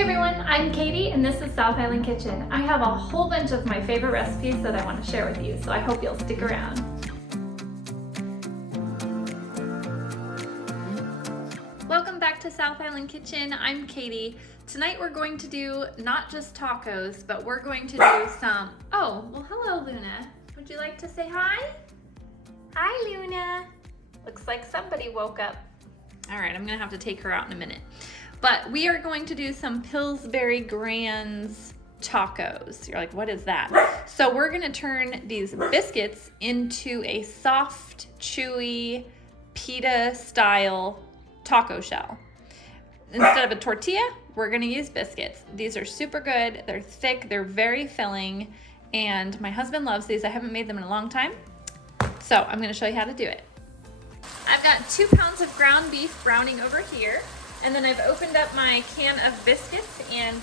Hey everyone, I'm Katie and this is South Island Kitchen. I have a whole bunch of my favorite recipes that I want to share with you, so I hope you'll stick around. Welcome back to South Island Kitchen. I'm Katie. Tonight we're going to do not just tacos, but we're going to do some... Oh, well hello Luna. Would you like to say hi? Hi Luna. Looks like somebody woke up. All right, I'm gonna have to take her out in a minute. But we are going to do some Pillsbury Grands tacos. You're like, what is that? So we're gonna turn these biscuits into a soft, chewy, pita style taco shell. Instead of a tortilla, we're gonna use biscuits. These are super good, they're thick, they're very filling, and my husband loves these. I haven't made them in a long time, so I'm gonna show you how to do it. I've got 2 pounds of ground beef browning over here. And then I've opened up my can of biscuits and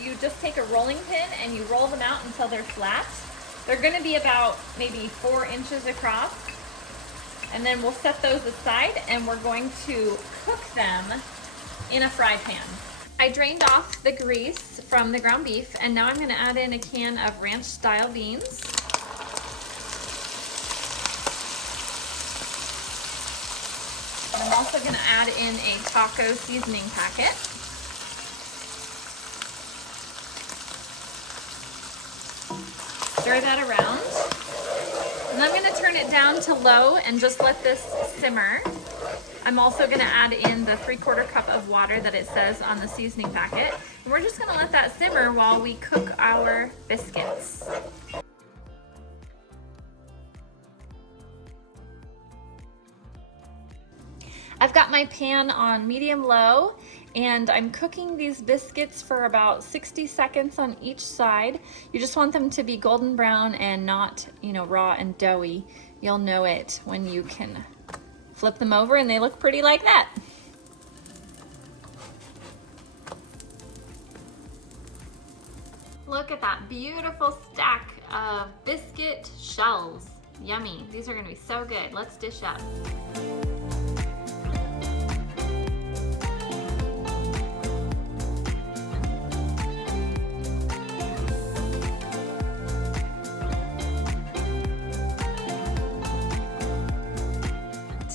you just take a rolling pin and you roll them out until they're flat. They're gonna be about maybe 4 inches across. And then we'll set those aside and we're going to cook them in a fry pan. I drained off the grease from the ground beef and now I'm gonna add in a can of ranch style beans. I'm also going to add in a taco seasoning packet. Stir that around. And I'm going to turn it down to low and just let this simmer. I'm also going to add in the 3/4 cup of water that it says on the seasoning packet. And we're just going to let that simmer while we cook our biscuits. I've got my pan on medium-low and I'm cooking these biscuits for about 60 seconds on each side. You just want them to be golden brown and not, raw and doughy. You'll know it when you can flip them over and they look pretty like that. Look at that beautiful stack of biscuit shells. Yummy. These are gonna be so good. Let's dish up.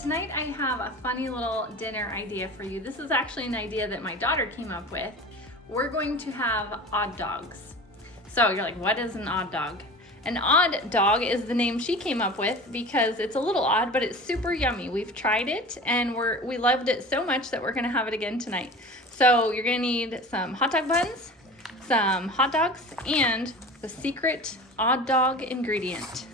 Tonight I have a funny little dinner idea for you. This is actually an idea that my daughter came up with. We're going to have odd dogs. So you're like, what is an odd dog? An odd dog is the name she came up with because it's a little odd, but it's super yummy. We've tried it and we loved it so much that we're gonna have it again tonight. So you're gonna need some hot dog buns, some hot dogs, and the secret odd dog ingredient,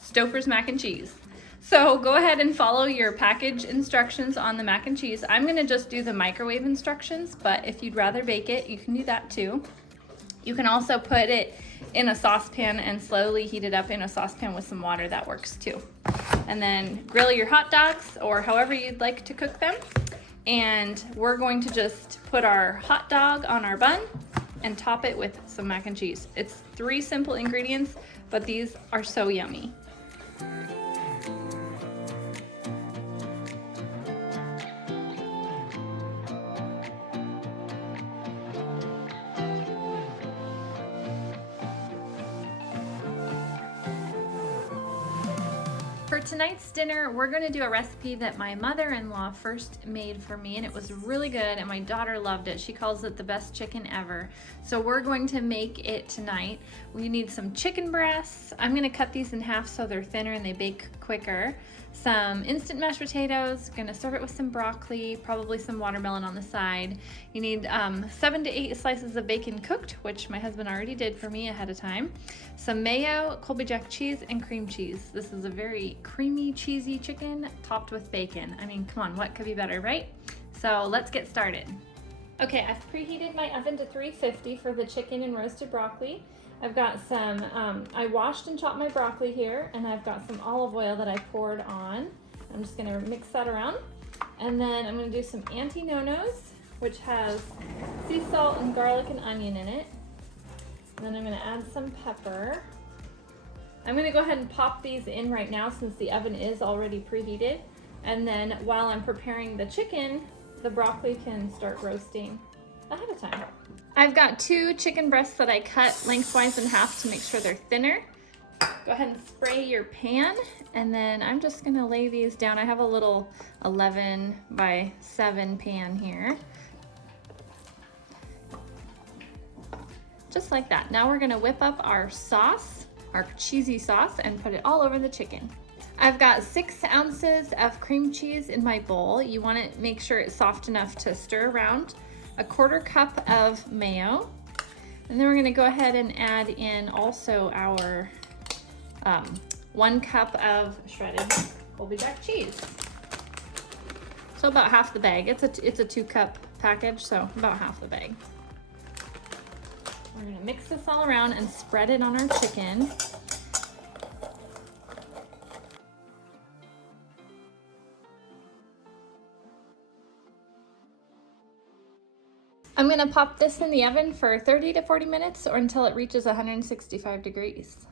Stouffers Mac and Cheese. So go ahead and follow your package instructions on the mac and cheese. I'm gonna just do the microwave instructions, but if you'd rather bake it, you can do that too. You can also put it in a saucepan and slowly heat it up in a saucepan with some water. That works too. And then grill your hot dogs or however you'd like to cook them. And we're going to just put our hot dog on our bun and top it with some mac and cheese. It's 3 simple ingredients, but these are so yummy. For tonight's dinner, we're going to do a recipe that my mother-in-law first made for me, and it was really good, and my daughter loved it. She calls it the best chicken ever. So we're going to make it tonight. We need some chicken breasts. I'm going to cut these in half so they're thinner and they bake quicker. Some instant mashed potatoes. Going to serve it with some broccoli, probably some watermelon on the side. You need 7 to 8 slices of bacon cooked, which my husband already did for me ahead of time. Some mayo, Colby Jack cheese, and cream cheese. This is a very creamy, cheesy chicken topped with bacon. I mean, come on, what could be better, right? So let's get started. Okay, I've preheated my oven to 350 for the chicken and roasted broccoli. I've got some, I washed and chopped my broccoli here, and I've got some olive oil that I poured on. I'm just gonna mix that around. And then I'm gonna do some Auntie Nono's, which has sea salt and garlic and onion in it. And then I'm gonna add some pepper. I'm gonna go ahead and pop these in right now since the oven is already preheated. And then while I'm preparing the chicken, the broccoli can start roasting. ahead of time. I've got 2 chicken breasts that I cut lengthwise in half to make sure they're thinner. Go ahead and spray your pan, and then I'm just gonna lay these down. I have a little 11 by 7 pan here. Just like that. Now we're gonna whip up our sauce, our cheesy sauce, and put it all over the chicken. I've got 6 ounces of cream cheese in my bowl. You wanna make sure it's soft enough to stir around. A 1/4 cup of mayo. And then we're gonna go ahead and add in also our 1 cup of shredded Colby Jack cheese. So about half the bag. It's a 2-cup package, so about half the bag. We're gonna mix this all around and spread it on our chicken. I'm gonna pop this in the oven for 30 to 40 minutes or until it reaches 165 degrees.